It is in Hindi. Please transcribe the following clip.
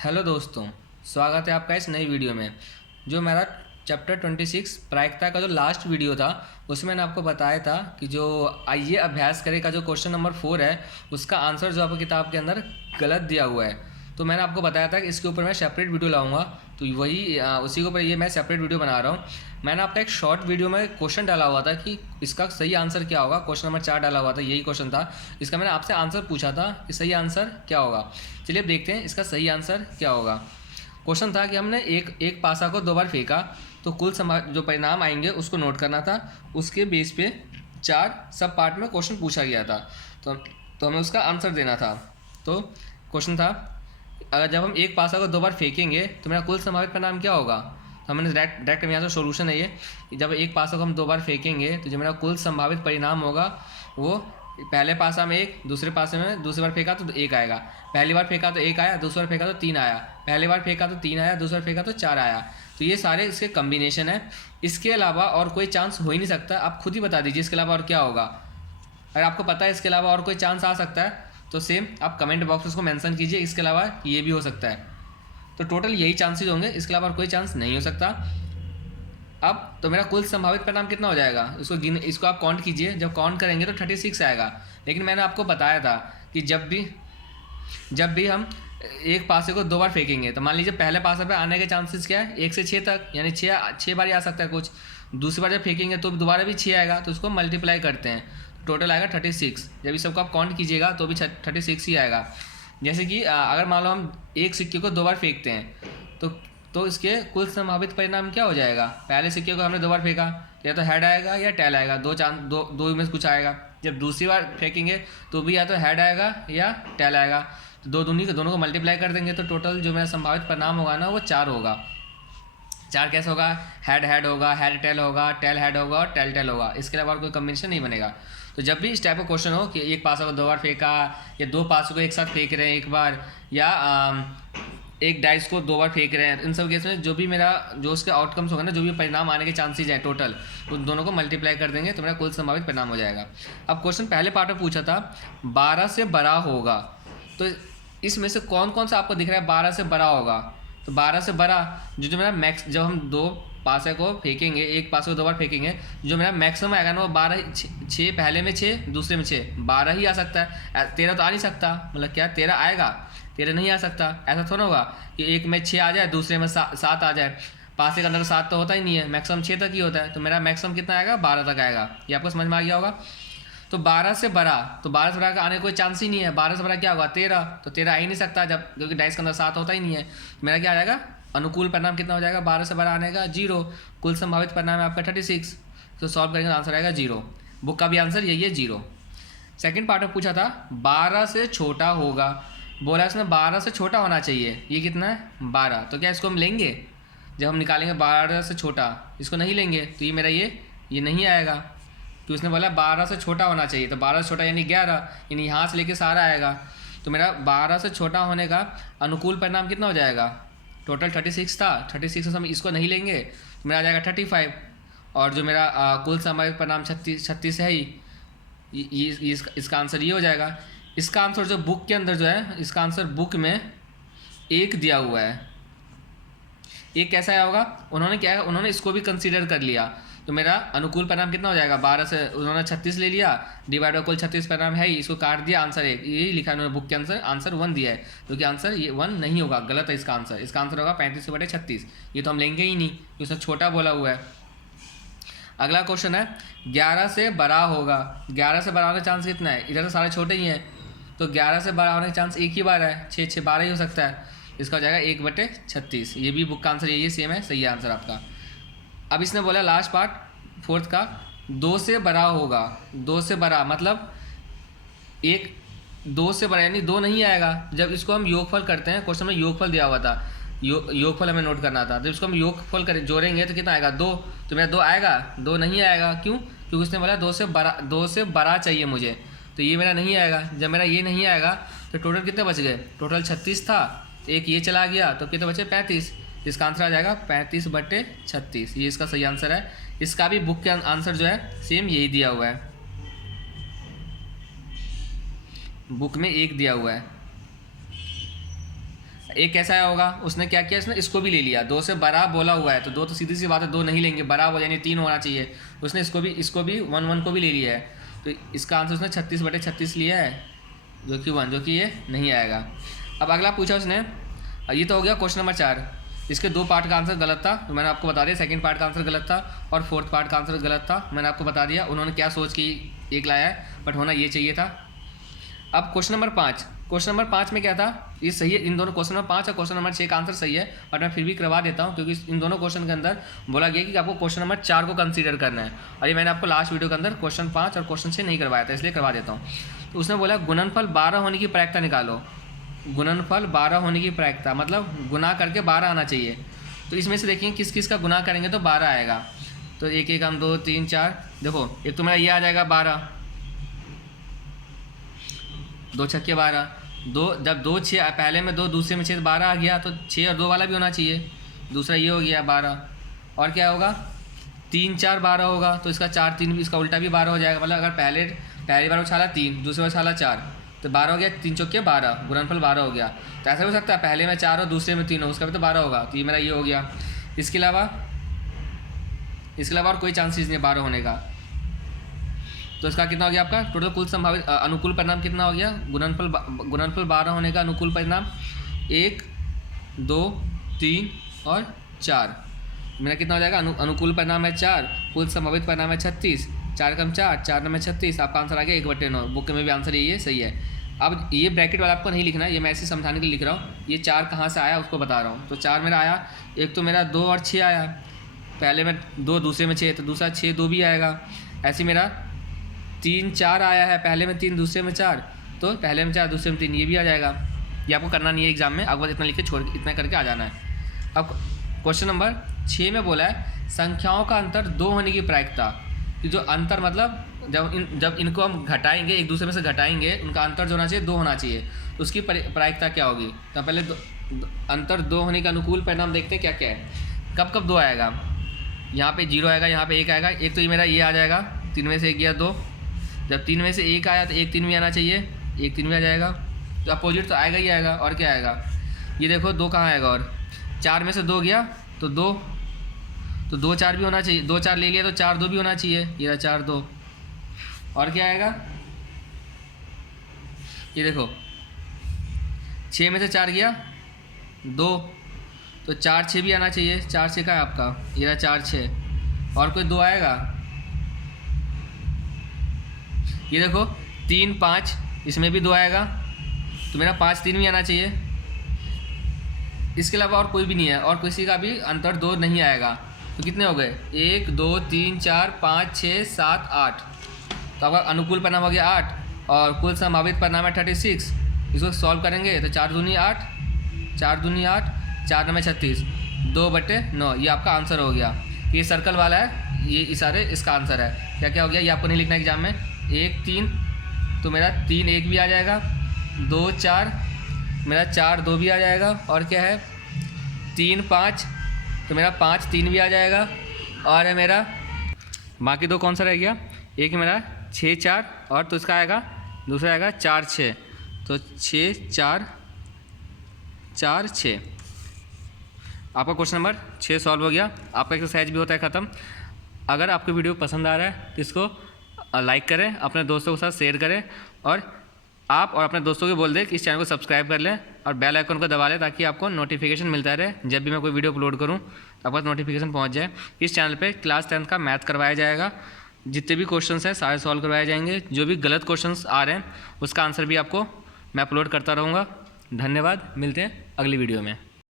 हेलो दोस्तों, स्वागत है आपका इस नई वीडियो में। जो मेरा चैप्टर 26 प्रायिकता का जो लास्ट वीडियो था उसमें मैंने आपको बताया था कि जो आइए अभ्यास करें का जो क्वेश्चन नंबर 4 है उसका आंसर जो आपको किताब के अंदर गलत दिया हुआ है। तो मैंने आपको बताया था कि इसके ऊपर मैं सेपरेट वीडियो लाऊंगा, तो वही उसी के ऊपर ये मैं सेपरेट वीडियो बना रहा हूँ। मैंने आपका एक शॉर्ट वीडियो में क्वेश्चन डाला हुआ था कि इसका सही आंसर क्या होगा। क्वेश्चन नंबर 4 डाला हुआ था, यही क्वेश्चन था। इसका मैंने आपसे आंसर पूछा था कि सही आंसर क्या होगा। चलिए अब देखते हैं इसका सही आंसर क्या होगा। क्वेश्चन था कि हमने एक पासा को 2 बार फेंका तो कुल जो परिणाम आएंगे उसको नोट करना था। उसके बेस पे 4 सब पार्ट में क्वेश्चन पूछा गया था, तो हमें उसका आंसर देना था। तो क्वेश्चन था, अगर जब हम एक पासा को 2 बार फेंकेंगे तो मेरा कुल संभावित परिणाम क्या होगा। तो हमने डायरेक्ट यहाँ से सोल्यूशन है ये, जब एक पासा को हम 2 बार फेंकेंगे तो जो मेरा कुल संभावित परिणाम होगा वो पहले पासा में 1, दूसरे पासे में दूसरी बार फेंका तो 1 आएगा। पहली बार फेंका तो 1 आया, दूसरी बार फेंका तो 3 आया, पहली बार फेंका तो 3 आया, दूसरी बार फेंका तो 4 आया। तो ये सारे इसके कम्बिनेशन है। इसके अलावा और कोई चांस हो ही नहीं सकता। आप खुद ही बता दीजिए इसके अलावा और क्या होगा। अगर आपको पता है इसके अलावा और कोई चांस आ सकता है तो सेम आप कमेंट बॉक्स में उसको मेंशन कीजिए, इसके अलावा ये भी हो सकता है। तो टोटल यही चांसेस होंगे, इसके अलावा और कोई चांस नहीं हो सकता। अब तो मेरा कुल संभावित परिणाम कितना हो जाएगा, इसको आप काउंट कीजिए। जब काउंट करेंगे तो 36 आएगा। लेकिन मैंने आपको बताया था कि जब भी हम एक पासे को 2 बार फेंकेंगे तो मान लीजिए पहले पासे पे आने के चांसेस क्या है, 1 से 6 तक, यानी 6 बार ही आ सकता है कुछ। दूसरी बार जब फेंकेंगे तो दोबारा भी 6 आएगा, तो उसको मल्टीप्लाई करते हैं, टोटल आएगा 36। जब इस सबको आप काउंट कीजिएगा तो भी 36 ही आएगा। जैसे कि अगर मान लो हम एक सिक्के को 2 बार फेंकते हैं तो इसके कुल संभावित परिणाम क्या हो जाएगा। पहले सिक्के को हमने 2 बार फेंका, या तो हेड आएगा या टेल आएगा, दो में से कुछ आएगा। जब दूसरी बार फेंकेंगे तो भी या तो हेड आएगा या टेल आएगा। तो दोनों को मल्टीप्लाई कर देंगे तो टोटल जो मेरा संभावित परिणाम होगा ना वो 4 होगा। 4 कैसे होगा, हेड होगा, हेड टेल होगा, टेल हेड होगा और टेल टेल होगा। इसके अलावा और कोई कम्बिनेशन नहीं बनेगा। तो जब भी इस टाइप का क्वेश्चन हो कि एक पासा को 2 बार फेंका या 2 पासों को एक साथ फेंक रहे हैं एक बार, या एक डाइस को 2 बार फेंक रहे हैं, इन सब केस में जो उसके आउटकम्स होगा ना, जो भी परिणाम आने के चांसेस हैं टोटल, उन दोनों को मल्टीप्लाई कर देंगे तो मेरा कुल संभावित परिणाम हो जाएगा। अब क्वेश्चन पहले पार्ट में पूछा था 12 से बड़ा होगा, तो इसमें से कौन कौन सा आपको दिख रहा है 12 से बड़ा होगा। तो 12 से बड़ा जो मेरा मैक्स, जब हम 2 पासे को फेंकेंगे, एक पासे को 2 बार फेंकेंगे, जो मेरा मैक्सिमम आएगा ना वो 12, 6 पहले में 6 दूसरे में 6, 12 ही आ सकता है। 13 तो आ नहीं सकता, मतलब क्या 13 आएगा, 13 नहीं आ सकता। ऐसा थोड़ा होगा कि एक में 6 आ जाए दूसरे में 7 आ जाए। पासे के अंदर 7 तो होता ही नहीं है, मैक्सिमम 6 तक ही होता है। तो मेरा मैक्सिमम कितना आएगा, 12 तक आएगा। ये आपको समझ में आ गया होगा। तो 12 से बड़ा, तो 12 से बड़ा का आने का कोई चांस ही नहीं है। 12 से बड़ा क्या होगा, 13। तो 13 आ ही नहीं सकता जब, क्योंकि डाइस के अंदर 7 होता ही नहीं है। मेरा क्या आ जाएगा, अनुकूल परिणाम कितना हो जाएगा, 12 से बड़ा आने का 0। कुल संभावित परिणाम है आपका 36। तो सॉल्व करेंगे तो आंसर आएगा 0। बुक का भी आंसर यही है, 0। सेकंड पार्ट में पूछा था 12 से छोटा होगा, बोला इसमें 12 से छोटा होना चाहिए। ये कितना है, 12। तो क्या इसको हम लेंगे, जब हम निकालेंगे 12 से छोटा, इसको नहीं लेंगे तो ये मेरा ये नहीं आएगा। तो उसने बोला 12 से छोटा होना चाहिए, तो 12 से छोटा यानी 11, यानी यहाँ से लेके सारा आएगा। तो मेरा 12 से छोटा होने का अनुकूल परिणाम कितना हो जाएगा, टोटल 36 था, 36 से हम इसको नहीं लेंगे तो मेरा आ जाएगा 35। और जो मेरा कुल संभावित परिणाम 36 है ही, इसका आंसर ये हो जाएगा। इसका आंसर जो बुक के अंदर जो है, इसका आंसर बुक में 1 दिया हुआ है। एक कैसा आया होगा, उन्होंने इसको भी कंसीडर कर लिया। तो मेरा अनुकूल परिणाम कितना हो जाएगा, 12 से उन्होंने 36 ले लिया, डिवाइड बाय कुल 36 परिणाम है ही, इसको काट दिया, आंसर 1। यही लिखा है उन्होंने बुक के आंसर 1 दिया है, क्योंकि आंसर ये 1 नहीं होगा, गलत है इसका आंसर। इसका आंसर होगा 35/36। ये तो हम लेंगे ही नहीं, क्योंकि उसने छोटा बोला हुआ है। अगला क्वेश्चन है 11 से बड़ा होगा। 11 से बड़ा होने का चांस कितना है, इधर तो सारे छोटे ही हैं, तो 11 से बड़ा होने का चांस एक ही बार है, 6 12 ही हो सकता है। इसका हो जाएगा 1/36। ये भी बुक का आंसर यही सेम है, सही है आंसर आपका। अब इसने बोला लास्ट पार्ट 4th का 2 से बड़ा होगा। 2 से बड़ा मतलब 2 से बड़ा यानी 2 नहीं आएगा। जब इसको हम योगफल करते हैं, क्वेश्चन में योगफल दिया हुआ था, योगफल हमें नोट करना था। जब इसको हम योगफल करें, जोड़ेंगे तो कितना आएगा, 2। तो मेरा 2 आएगा, 2 नहीं आएगा। क्यों, क्योंकि उसने बोला 2 से बड़ा चाहिए मुझे, तो ये मेरा नहीं आएगा। जब मेरा ये नहीं आएगा तो टोटल कितने बच गए, टोटल 36 था, एक ये चला गया तो कितने बचे, 35। इसका आंसर आ जाएगा 35/36। ये इसका सही आंसर है। इसका भी बुक के आंसर जो है सेम यही दिया हुआ है, बुक में 1 दिया हुआ है। एक कैसा आया होगा, उसने क्या किया, इसने इसको भी ले लिया, 2 से बड़ा बोला हुआ है तो 2 तो सीधी सी बात है 2 नहीं लेंगे, बड़ा हो यानी 3 होना चाहिए। उसने इसको भी 1 को भी ले लिया है, तो इसका आंसर उसने 36/36 लिया है, जो कि 1, जो कि ये नहीं आएगा। अब अगला पूछा उसने, ये तो हो गया क्वेश्चन नंबर 4। इसके 2 पार्ट का आंसर गलत था, तो मैंने आपको बता दिया। सेकंड पार्ट का आंसर गलत था और फोर्थ पार्ट का आंसर गलत था, मैंने आपको बता दिया। उन्होंने क्या सोच के एक लाया है, बट होना ये चाहिए था। अब क्वेश्चन नंबर 5, क्वेश्चन नंबर 5 में क्या था, ये सही है, इन दोनों क्वेश्चन नंबर 5 और क्वेश्चन नंबर 6 का आंसर सही है, बट मैं फिर भी करवा देता हूँ क्योंकि इन दोनों क्वेश्चन के अंदर बोला गया कि आपको क्वेश्चन नंबर 4 को कंसीडर करना है, और ये मैंने आपको लास्ट वीडियो के अंदर क्वेश्चन 5 और क्वेश्चन 6 नहीं करवाया था, इसलिए करवा देता हूँ। तो उसने बोला गुणनफल 12 होने की प्रायिकता निकालो। गुणनफल 12 होने की प्रायिकता मतलब गुना करके 12 आना चाहिए। तो इसमें से देखिए किस किस का गुना करेंगे तो 12 आएगा। तो एक एक हम 2 3 4, देखो एक तो मेरा ये आ जाएगा 12, 2 छक्के 12, 2 जब 2 6 पहले में 2 दूसरे में 6 12 आ गया, तो 6 और 2 वाला भी होना चाहिए। दूसरा ये हो गया 12, और क्या होगा 3 4 12 होगा, तो इसका 4 3 भी, इसका उल्टा भी 12 हो जाएगा। मतलब अगर पहली बार उछाला 3, दूसरी बार उछाला 4, तो 12 हो गया, 3 चौके 12, गुणनफल 12 हो गया। तो ऐसा हो सकता है पहले में 4 और दूसरे में 3 हो, उसका भी तो 12 होगा। तो ये मेरा ये हो गया। इसके अलावा और कोई चांसेस नहीं है 12 होने का। तो इसका कितना हो गया आपका टोटल कुल संभावित अनुकूल परिणाम कितना हो गया, गुणनफल 12 होने का अनुकूल परिणाम 1 2 3 और 4। मेरा कितना हो जाएगा, अनुकूल परिणाम है 4, कुल संभावित परिणाम है 36, 4 कम 4, 4 में 36, आपका आंसर आ गया 1/9। बुक में भी आंसर ये सही है। अब ये ब्रैकेट वाला आपको नहीं लिखना है, ये मैं ऐसे समझाने के लिए लिख रहा हूँ। ये 4 कहाँ से आया उसको बता रहा हूँ। तो 4 मेरा आया, एक तो मेरा 2 और 6 आया, पहले में 2 दूसरे में 6, तो दूसरा 6 2 भी आएगा। ऐसे मेरा 3 4 आया है, पहले में 3 दूसरे में 4, तो पहले में 4 दूसरे में 3, ये भी आ जाएगा। ये आपको करना नहीं है एग्जाम में, आपको इतना लिख के छोड़ इतना करके आ जाना है। अब क्वेश्चन नंबर 6 में बोला है संख्याओं का अंतर 2 होने की प्रायिकता। कि जो अंतर मतलब जब इनको हम घटाएंगे, एक दूसरे में से घटाएंगे, उनका अंतर जो होना चाहिए 2 होना चाहिए, तो उसकी प्रायिकता क्या होगी। तो पहले अंतर 2 होने का अनुकूल परिणाम देखते हैं क्या क्या है। कब कब 2 आएगा, यहाँ पे 0 आएगा, यहाँ पे 1 आएगा। एक तो ये मेरा ये आ जाएगा, 3 में से 1 गया 2, जब 3 में से 1 आया तो 1 3 भी आना चाहिए, 1 3 भी आ जाएगा। तो अपोजिट तो आएगा ही आएगा, और क्या आएगा, ये देखो 2 कहाँ आएगा, और 4 में से 2 गया तो 2, तो 2 4 भी होना चाहिए, 2 4 ले लिया तो 4 2 भी होना चाहिए, ये 4 2, और क्या आएगा, ये देखो 6 में से 4 गया 2, तो 4 6 भी आना चाहिए, 4 6 का है आपका, ये 4 6, और कोई 2 आएगा, ये देखो 3 5, इसमें भी 2 आएगा, तो मेरा 5 3 भी आना चाहिए। इसके अलावा और कोई भी नहीं है, और किसी का भी अंतर 2 नहीं आएगा। तो कितने हो गए, 1 2 3 4 5 6 7 8, तो आपका अनुकूल परिणाम हो गया 8, और कुल संभावित परिणाम है 36। इसको सॉल्व करेंगे तो 4 दूनी 8, 4 दूनी 8, 4 में 36, 2/9, ये आपका आंसर हो गया। ये सर्कल वाला है, ये इशारे इसका आंसर है। क्या क्या हो गया, ये आपको नहीं लिखना है एग्जाम में। 1 3, तो मेरा 3 1 भी आ जाएगा, 2 4, मेरा 4 2 भी आ जाएगा, और क्या है 3 5, तो मेरा 5 3 भी आ जाएगा, और है मेरा बाकी 2 कौन सा रह गया, एक मेरा 6 4, और तो इसका आएगा दूसरा आएगा 4 6, तो 6 4 4 6। आपका क्वेश्चन नंबर 6 सॉल्व हो गया। आपका एक्सरसाइज भी होता है ख़त्म। अगर आपको वीडियो पसंद आ रहा है तो इसको लाइक करें, अपने दोस्तों के साथ शेयर करें, और आप और अपने दोस्तों को बोल दें कि इस चैनल को सब्सक्राइब कर लें और बेल आइकन को दबा लें, ताकि आपको नोटिफिकेशन मिलता रहे जब भी मैं कोई वीडियो अपलोड करूं, तो आपको नोटिफिकेशन पहुंच जाए। इस चैनल पे क्लास 10th का मैथ करवाया जाएगा, जितने भी क्वेश्चंस हैं सारे सॉल्व करवाए जाएंगे। जो भी गलत क्वेश्चंस आ रहे हैं उसका आंसर भी आपको मैं अपलोड करता रहूँगा। धन्यवाद, मिलते हैं अगली वीडियो में।